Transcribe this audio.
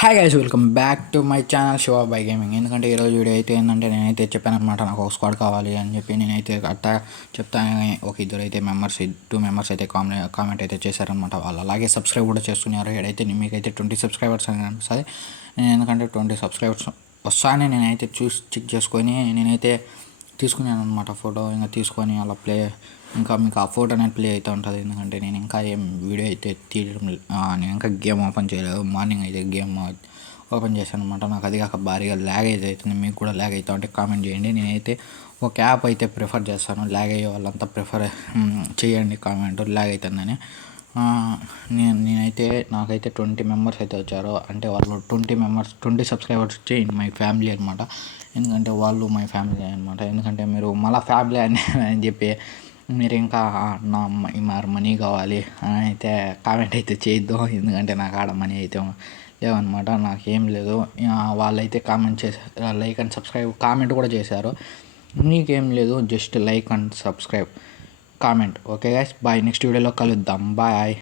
Hi guys, welcome back to my channel Shiva by gaming. ఎందుకంటే ఈరోజు video అయితే ఏంటంటే నేనైతే చెప్పాను అనమాట, నాకు ఒక స్క్వాడ్ కావాలి అని చెప్పి. నేనైతే అట్టా చెప్తాను. ఒక ఇద్దరు అయితే టూ మెంబర్స్ అయితే కామెంట్ అయితే చేశారనమాట. వాళ్ళు అలాగే సబ్స్క్రైబ్ కూడా చేస్తున్నారు. ఇక్కడైతే మీకైతే 20 సబ్స్క్రైబర్స్ అని కనిపిస్తుంది. నేను ఎందుకంటే 20 సబ్స్క్రైబర్స్ వస్తానే నేనైతే చెక్ చేసుకొని నేనైతే తీసుకున్నాను అనమాట ఫోటో. ఇంకా తీసుకొని అలా ఇంకా మీకు ఆ ఫోటో అనేది ప్లే అవుతూ ఉంటుంది. ఎందుకంటే నేను ఇంకా ఏం వీడియో అయితే తీయడం, నేను ఇంకా గేమ్ ఓపెన్ చేయలేదు. మార్నింగ్ అయితే గేమ్ ఓపెన్ చేశాను అనమాట. నాకు అది కాక భారీగా ల్యాగ్ అయితే అవుతుంది. మీకు కూడా ల్యాగ్ అవుతా ఉంటే కామెంట్ చేయండి. నేనైతే ఒక యాప్ అయితే ప్రిఫర్ చేస్తాను. ల్యాగ్ అయ్యే వాళ్ళంతా ప్రిఫర్ చేయండి కామెంట్ ల్యాగ్ అవుతుందని. నేనైతే నాకైతే 20 మెంబర్స్ అయితే వచ్చారు. అంటే వాళ్ళు 20 సబ్స్క్రైబర్స్ వచ్చి మై ఫ్యామిలీ అనమాట. ఎందుకంటే వాళ్ళు మై ఫ్యామిలీ అనమాట. ఎందుకంటే మీరు మళ్ళీ ఫ్యామిలీ అని చెప్పి మీరు ఇంకా మరి మనీ కావాలి అని అయితే కామెంట్ అయితే చేయొద్దు. ఎందుకంటే నాకు ఆడ మనీ అయితే లేవన్నమాట, నాకేం లేదు. వాళ్ళైతే కామెంట్ చేశారు, లైక్ అండ్ సబ్స్క్రైబ్ కామెంట్ కూడా చేశారు. మీకేం లేదు, just like and subscribe comment. Okay guys, bye. Next వీడియోలో కలుద్దాం. బాయ్.